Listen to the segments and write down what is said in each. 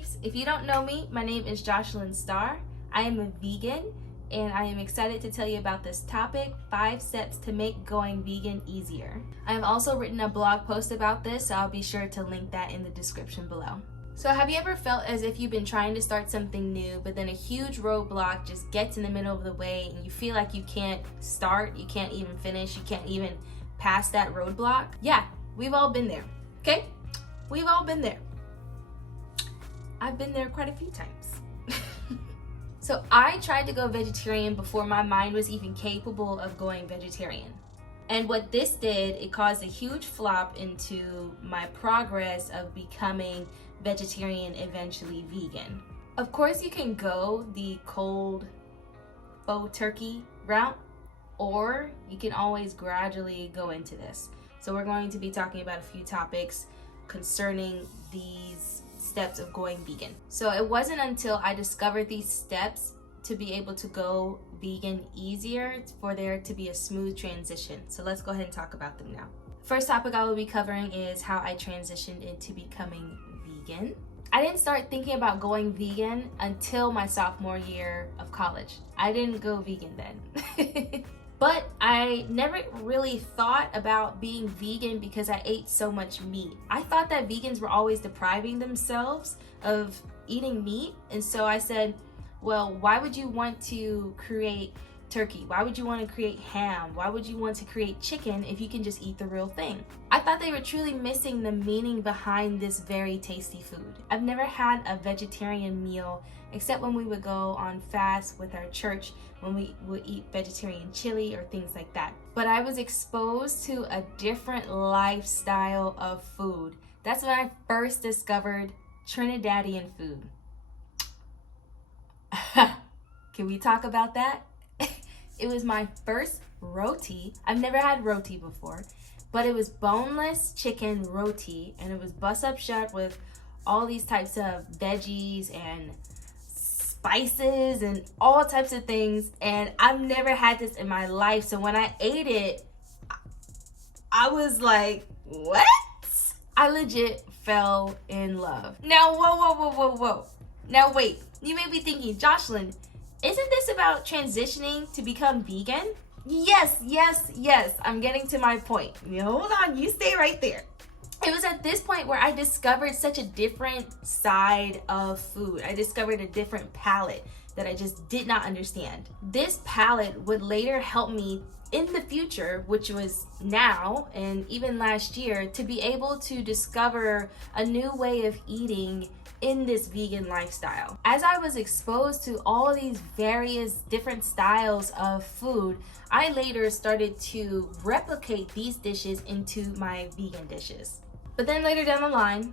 peeps, if you don't know me, my name is Jocelyn Starr. I am a vegan and I am excited to tell you about this topic, 5 steps to make going vegan easier. I have also written a blog post about this, so I'll be sure to link that in the description below. So have you ever felt as if you've been trying to start something new, but then a huge roadblock just gets in the middle of the way and you feel like you can't start, you can't even finish, you can't even pass that roadblock? Yeah, we've all been there, okay? We've all been there. I've been there quite a few times. So I tried to go vegetarian before my mind was even capable of going vegetarian. And what this did, it caused a huge flop into my progress of becoming vegetarian, eventually vegan. Of course, you can go the cold faux turkey route, or you can always gradually go into this. So we're going to be talking about a few topics concerning these steps of going vegan. So it wasn't until I discovered these steps to be able to go vegan easier for there to be a smooth transition. So let's go ahead and talk about them now. First topic I will be covering is how I transitioned into becoming vegan. I didn't start thinking about going vegan until my sophomore year of college. I didn't go vegan then. But I never really thought about being vegan because I ate so much meat. I thought that vegans were always depriving themselves of eating meat. And so I said, well, why would you want to create turkey? Why would you want to create ham? Why would you want to create chicken if you can just eat the real thing? I thought they were truly missing the meaning behind this very tasty food. I've never had a vegetarian meal except when we would go on fast with our church, when we would eat vegetarian chili or things like that. But I was exposed to a different lifestyle of food. That's when I first discovered Trinidadian food. Can we talk about that? It was my first roti. I've never had roti before, but it was boneless chicken roti, and it was bust up shut with all these types of veggies and spices and all types of things, and I've never had this in my life. So when I ate it, I was like, what? I legit fell in love. Now, whoa. Now wait, you may be thinking, Jocelyn, isn't this about transitioning to become vegan? Yes, I'm getting to my point. Hold on, you stay right there. It was at this point where I discovered such a different side of food. I discovered a different palate that I just did not understand. This palate would later help me in the future, which was now and even last year, to be able to discover a new way of eating in this vegan lifestyle. As I was exposed to all these various different styles of food, I later started to replicate these dishes into my vegan dishes. But then later down the line,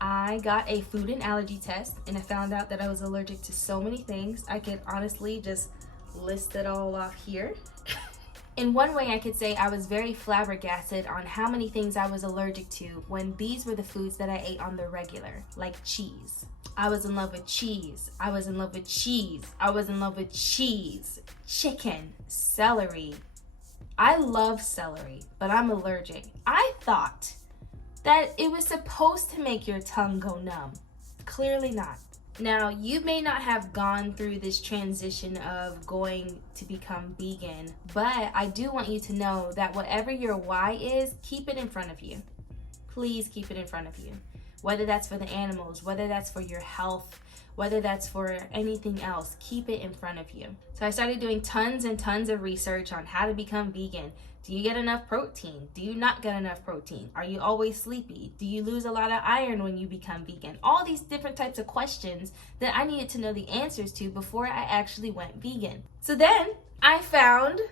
I got a food and allergy test and I found out that I was allergic to so many things. I could honestly just list it all off here. In one way, I could say I was very flabbergasted on how many things I was allergic to when these were the foods that I ate on the regular, like cheese. I was in love with cheese. I was in love with cheese. I was in love with cheese, chicken, celery. I love celery, but I'm allergic. I thought that it was supposed to make your tongue go numb. Clearly not. Now, you may not have gone through this transition of going to become vegan, but I do want you to know that whatever your why is, keep it in front of you. Please keep it in front of you. Whether that's for the animals, whether that's for your health, whether that's for anything else, keep it in front of you. So I started doing tons and tons of research on how to become vegan. Do you get enough protein? Do you not get enough protein? Are you always sleepy? Do you lose a lot of iron when you become vegan? All these different types of questions that I needed to know the answers to before I actually went vegan. So then I found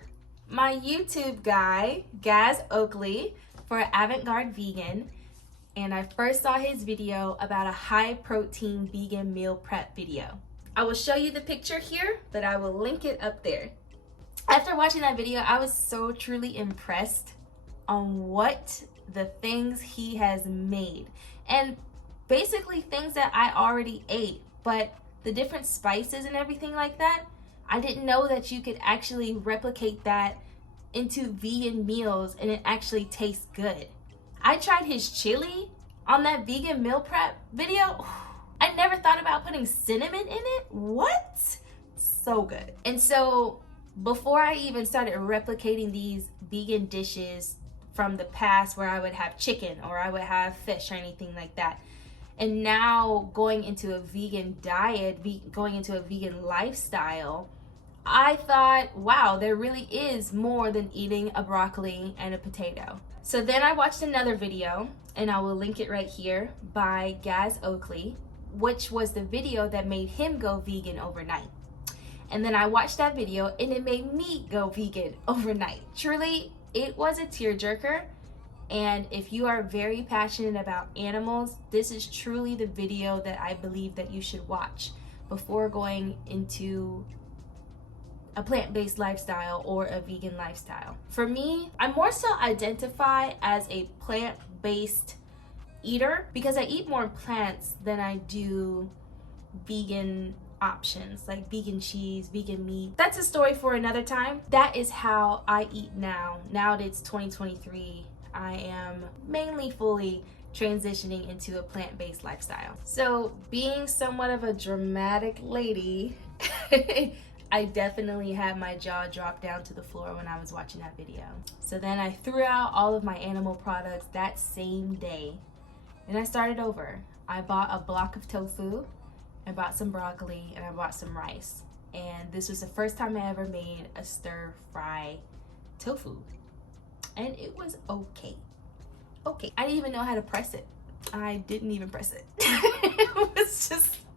my YouTube guy, Gaz Oakley, for Avant-Garde Vegan. And I first saw his video about a high protein vegan meal prep video. I will show you the picture here, but I will link it up there. After watching that video, I was so truly impressed on what the things he has made. And basically things that I already ate, but the different spices and everything like that, I didn't know that you could actually replicate that into vegan meals and it actually tastes good. I tried his chili on that vegan meal prep video. I never thought thought about putting cinnamon in it? What? So good. And so before I even started replicating these vegan dishes from the past where I would have chicken or I would have fish or anything like that, and now going into a vegan diet, going into a vegan lifestyle, I thought, wow, there really is more than eating a broccoli and a potato. So then I watched another video, and I will link it right here, by Gaz Oakley, which was the video that made him go vegan overnight. And then I watched that video and it made me go vegan overnight. Truly, it was a tearjerker. And if you are very passionate about animals, this is truly the video that I believe that you should watch before going into a plant-based lifestyle or a vegan lifestyle. For me, I more so identify as a plant-based eater because I eat more plants than I do vegan options like vegan cheese, vegan meat. That's a story for another time. That is how I eat now. Now that it's 2023, I am mainly fully transitioning into a plant-based lifestyle. So being somewhat of a dramatic lady, I definitely had my jaw drop down to the floor when I was watching that video. So then I threw out all of my animal products that same day and I started over. I bought a block of tofu, I bought some broccoli, and I bought some rice. And this was the first time I ever made a stir fry tofu. And it was okay. I didn't even know how to press it. I didn't even press it.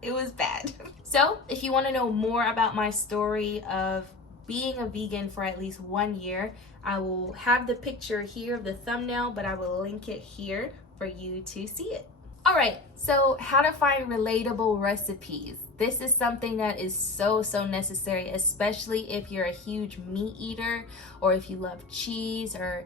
It was bad. So if you want to know more about my story of being a vegan for at least 1 year, I will have the picture here of the thumbnail, but I will link it here for you to see it. All right, so how to find relatable recipes. This is something that is so necessary, especially if you're a huge meat eater or if you love cheese or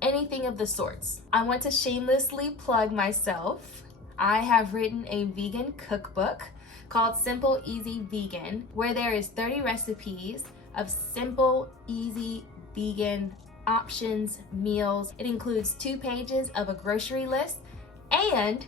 anything of the sorts. I want to shamelessly plug myself. I have written a vegan cookbook called Simple Easy Vegan, where there is 30 recipes of simple, easy vegan options, meals. It includes 2 pages of a grocery list and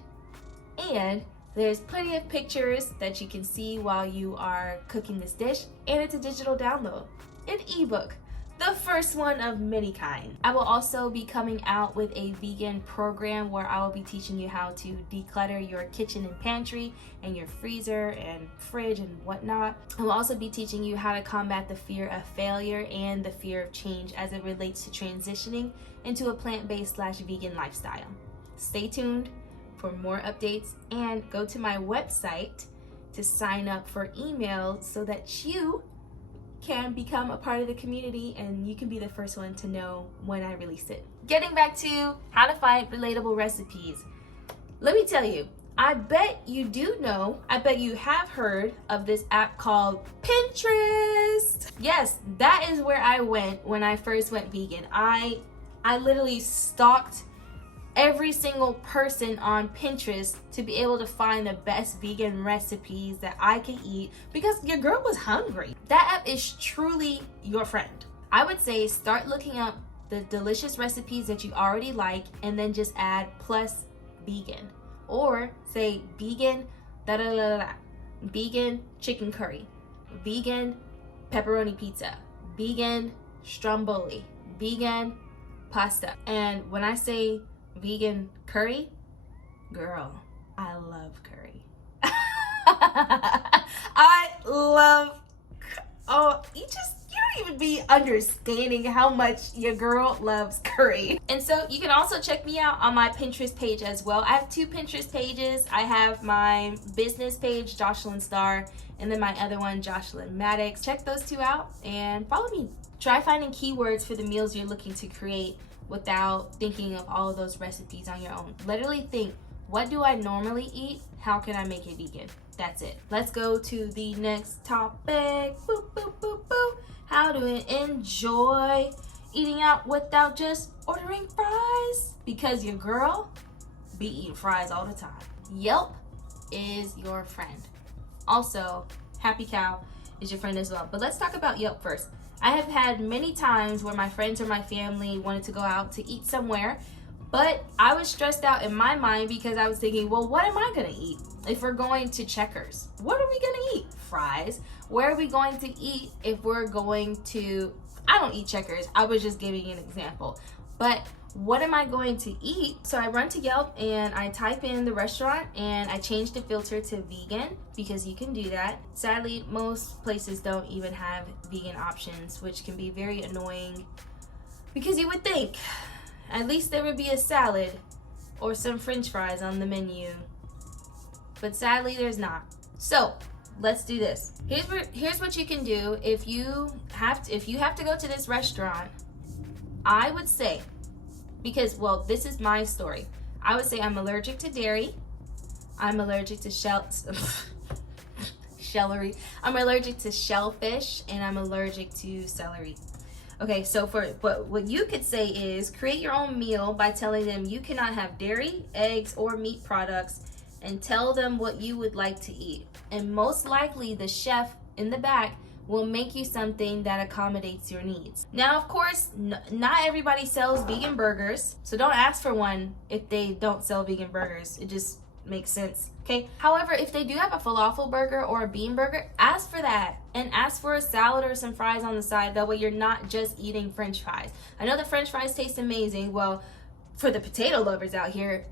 there's plenty of pictures that you can see while you are cooking this dish, and it's a digital download, an ebook, the first one of many kind. I will also be coming out with a vegan program where I will be teaching you how to declutter your kitchen and pantry and your freezer and fridge and whatnot. I will also be teaching you how to combat the fear of failure and the fear of change as it relates to transitioning into a plant-based / vegan lifestyle. Stay tuned for more updates and go to my website to sign up for emails so that you can become a part of the community and you can be the first one to know when I release it. Getting back to how to find relatable recipes. Let me tell you, I bet you have heard of this app called Pinterest. Yes, that is where I went when I first went vegan. I literally stalked every single person on Pinterest to be able to find the best vegan recipes that I could eat because your girl was hungry. That app is truly your friend. I would say start looking up the delicious recipes that you already like and then just add plus vegan, or say vegan vegan chicken curry, vegan pepperoni pizza, vegan stromboli, vegan pasta. And when I say vegan curry, girl, I love curry. You don't even be understanding how much your girl loves curry. And so you can also check me out on my Pinterest page as well. I have 2 Pinterest pages. I have my business page, Jocelyn Starr, and then my other one, Jocelyn Maddox. Check those 2 out and follow me. Try finding keywords for the meals you're looking to create without thinking of all of those recipes on your own. Literally think, what do I normally eat? How can I make it vegan? That's it. Let's go to the next topic. Boop, boop, boop, boop. How to enjoy eating out without just ordering fries. Because your girl be eating fries all the time. Yelp is your friend. Also, Happy Cow is your friend as well. But let's talk about Yelp first. I have had many times where my friends or my family wanted to go out to eat somewhere, But I was stressed out in my mind because I was thinking, well, what am I gonna eat? If we're going to Checkers, what are we gonna eat? Fries. Where are we going to eat if we're going to, I don't eat Checkers, I was just giving an example. But what am I going to eat? So I run to Yelp and I type in the restaurant and I change the filter to vegan because you can do that. Sadly, most places don't even have vegan options, which can be very annoying because you would think at least there would be a salad or some French fries on the menu. But sadly, there's not. So let's do this. Here's what you can do if you have to go to this restaurant. I would say, because, well, this is my story. I would say I'm allergic to dairy. I'm allergic to celery. I'm allergic to shellfish, and I'm allergic to celery. Okay, so what you could say is create your own meal by telling them you cannot have dairy, eggs, or meat products, and tell them what you would like to eat. And most likely the chef in the back will make you something that accommodates your needs. Now, of course, not everybody sells vegan burgers, so don't ask for one if they don't sell vegan burgers. It just makes sense, okay? However, if they do have a falafel burger or a bean burger, ask for that, and ask for a salad or some fries on the side. That way you're not just eating French fries. I know the French fries taste amazing. Well, for the potato lovers out here,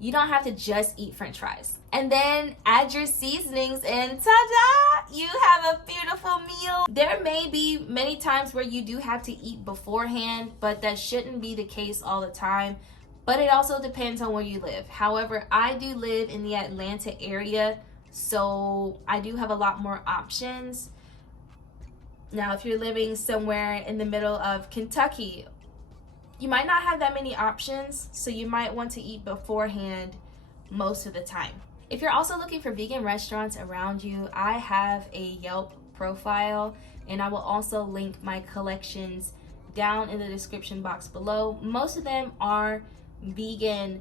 you don't have to just eat French fries. And then add your seasonings and ta-da! You have a beautiful meal. There may be many times where you do have to eat beforehand, but that shouldn't be the case all the time. But it also depends on where you live. However, I do live in the Atlanta area, so I do have a lot more options. Now, if you're living somewhere in the middle of Kentucky, you might not have that many options, so you might want to eat beforehand most of the time. If you're also looking for vegan restaurants around you, I have a Yelp profile, and I will also link my collections down in the description box below. Most of them are vegan,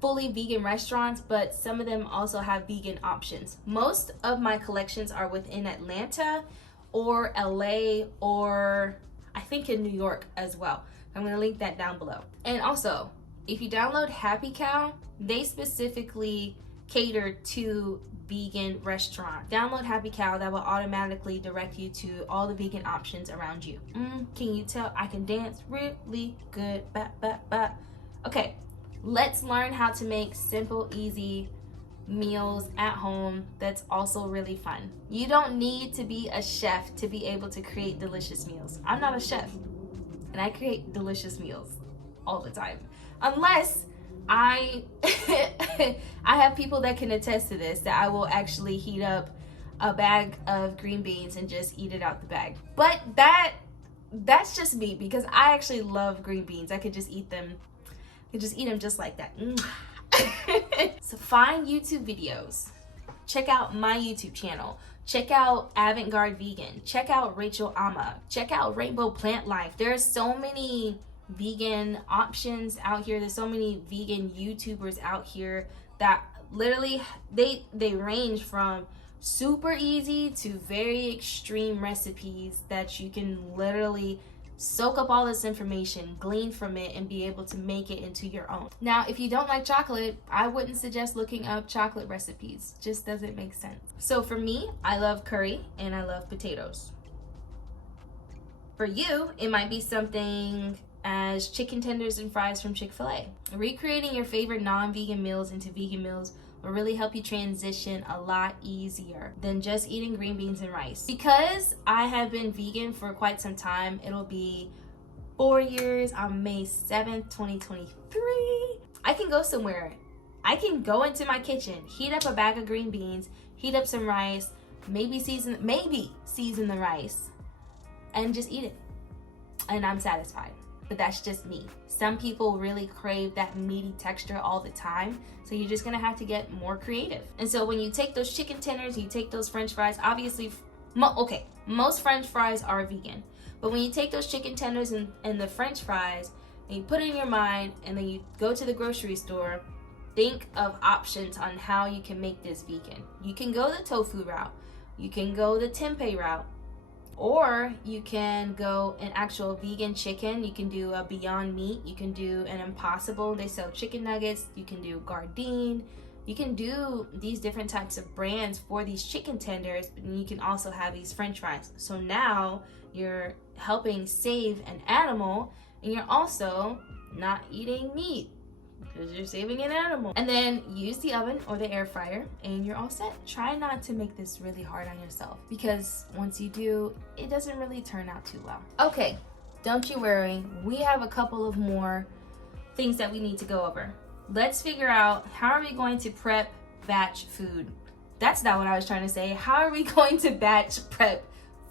fully vegan restaurants, but some of them also have vegan options. Most of my collections are within Atlanta or LA, or I think in New York as well. I'm going to link that down below. And also, if you download Happy Cow, they specifically cater to vegan restaurant. Download Happy Cow, that will automatically direct you to all the vegan options around you. Can you tell I can dance really good? Okay, let's learn how to make simple, easy meals at home that's also really fun. You don't need to be a chef to be able to create delicious meals. I'm not a chef, and I create delicious meals all the time. Unless I have people that can attest to this, that I will actually heat up a bag of green beans and just eat it out the bag. But that's just me, because I actually love green beans. I could just eat them. I could just eat them just like that. So find YouTube videos. Check out my YouTube channel. Check out Avant-Garde Vegan. Check out Rachel Ama. Check out Rainbow Plant Life. There are so many vegan options out here. There's so many vegan YouTubers out here that literally they range from super easy to very extreme recipes that you can literally soak up all this information, glean from it, and be able to make it into your own. Now, if you don't like chocolate, I wouldn't suggest looking up chocolate recipes. Just doesn't make sense. So for me, I love curry and I love potatoes. For you, it might be something as chicken tenders and fries from Chick-fil-A. Recreating your favorite non-vegan meals into vegan meals will really help you transition a lot easier than just eating green beans and rice. Because I have been vegan for quite some time, it'll be 4 years on May 7th, 2023. I can go somewhere. I can go into my kitchen, heat up a bag of green beans, heat up some rice, maybe season the rice, and just eat it. And I'm satisfied. But that's just me. Some people really crave that meaty texture all the time, so you're just gonna have to get more creative. And so when you take those chicken tenders, you take those French fries, obviously, most French fries are vegan, but when you take those chicken tenders and the French fries, and you put it in your mind, and then you go to the grocery store, think of options on how you can make this vegan. You can go the tofu route, you can go the tempeh route, Or you can go an actual vegan chicken. You can do a Beyond Meat. You can do an Impossible. They sell chicken nuggets. You can do Gardein. You can do these different types of brands for these chicken tenders, and you can also have these French fries. So now you're helping save an animal, and you're also not eating meat because you're saving an animal. And then use the oven or the air fryer and you're all set. Try not to make this really hard on yourself, because once you do, it doesn't really turn out too well. Okay, don't you worry. We have a couple of more things that we need to go over. Let's figure out, how are we going to prep batch food? That's not what I was trying to say. How are we going to batch prep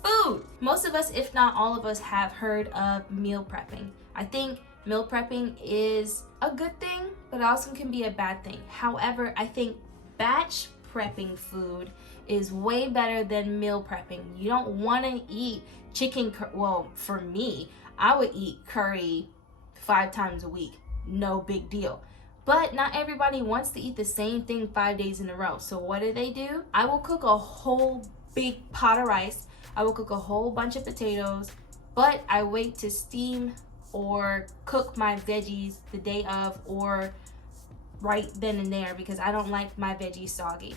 food? Most of us, if not all of us, have heard of meal prepping. I think meal prepping is a good thing, but also can be a bad thing. However, I think batch prepping food is way better than meal prepping. You don't want to eat chicken, well, for me, I would eat curry 5 times a week. No big deal. But not everybody wants to eat the same thing 5 days in a row. So what do? I will cook a whole big pot of rice. I will cook a whole bunch of potatoes, but I wait to steam or cook my veggies the day of or right then and there, because I don't like my veggies soggy.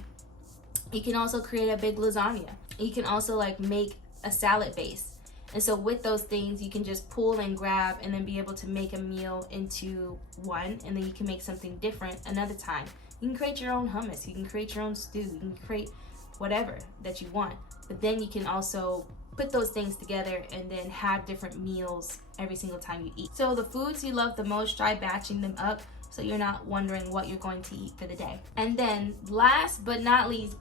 You can also create a big lasagna. You can also like make a salad base. And so with those things, you can just pull and grab and then be able to make a meal into one, and then you can make something different another time. You can create your own hummus, you can create your own stew, you can create whatever that you want. But then you can also put those things together and then have different meals every single time you eat. So the foods you love the most, try batching them up so you're not wondering what you're going to eat for the day. And then last but not least,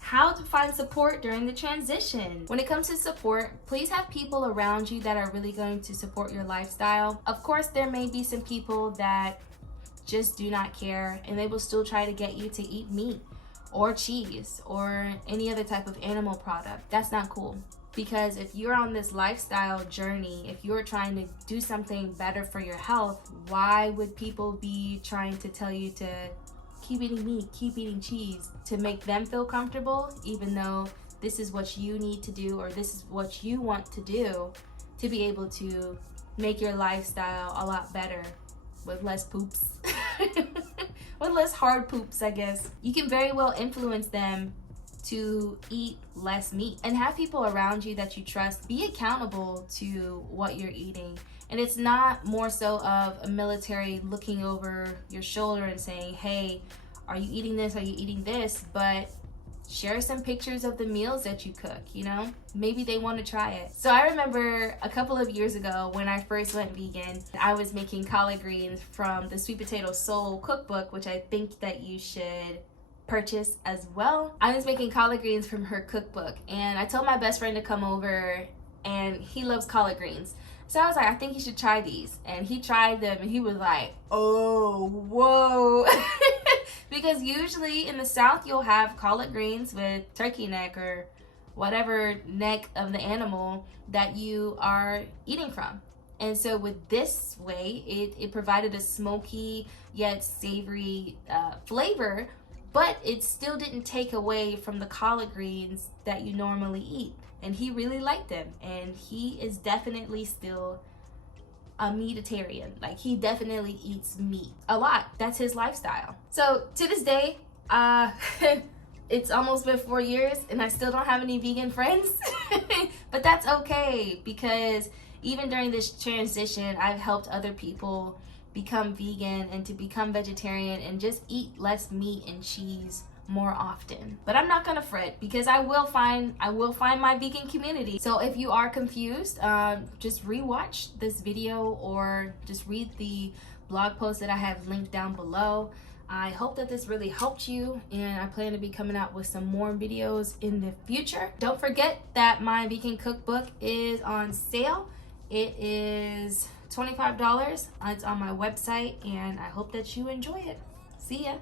how to find support during the transition. When it comes to support, please have people around you that are really going to support your lifestyle. Of course, there may be some people that just do not care and they will still try to get you to eat meat or cheese or any other type of animal product. That's not cool. Because if you're on this lifestyle journey, if you're trying to do something better for your health, why would people be trying to tell you to keep eating meat, keep eating cheese, to make them feel comfortable, even though this is what you need to do or this is what you want to do to be able to make your lifestyle a lot better with less poops, with less hard poops, I guess. You can very well influence them to eat less meat, and have people around you that you trust be accountable to what you're eating. And it's not more so of a military looking over your shoulder and saying, hey, are you eating this? Are you eating this? But share some pictures of the meals that you cook, you know? Maybe they want to try it. So I remember a couple of years ago when I first went vegan, I was making collard greens from the Sweet Potato Soul cookbook, which I think that you should purchase as well. I was making collard greens from her cookbook, and I told my best friend to come over, and he loves collard greens. So I was like, I think you should try these. And he tried them and he was like, oh, whoa. Because usually in the South, you'll have collard greens with turkey neck or whatever neck of the animal that you are eating from. And so with this way, it provided a smoky yet savory flavor, but it still didn't take away from the collard greens that you normally eat. And he really liked them, and he is definitely still a meatitarian. Like, he definitely eats meat a lot. That's his lifestyle. So to this day, it's almost been 4 years and I still don't have any vegan friends. But that's okay, because even during this transition, I've helped other people become vegan and to become vegetarian and just eat less meat and cheese more often. But I'm not gonna fret, because I will find my vegan community. So if you are confused, just rewatch this video or just read the blog post that I have linked down below. I hope that this really helped you, and I plan to be coming out with some more videos in the future. Don't forget that my vegan cookbook is on sale. It is $25. It's on my website, and I hope that you enjoy it. See ya.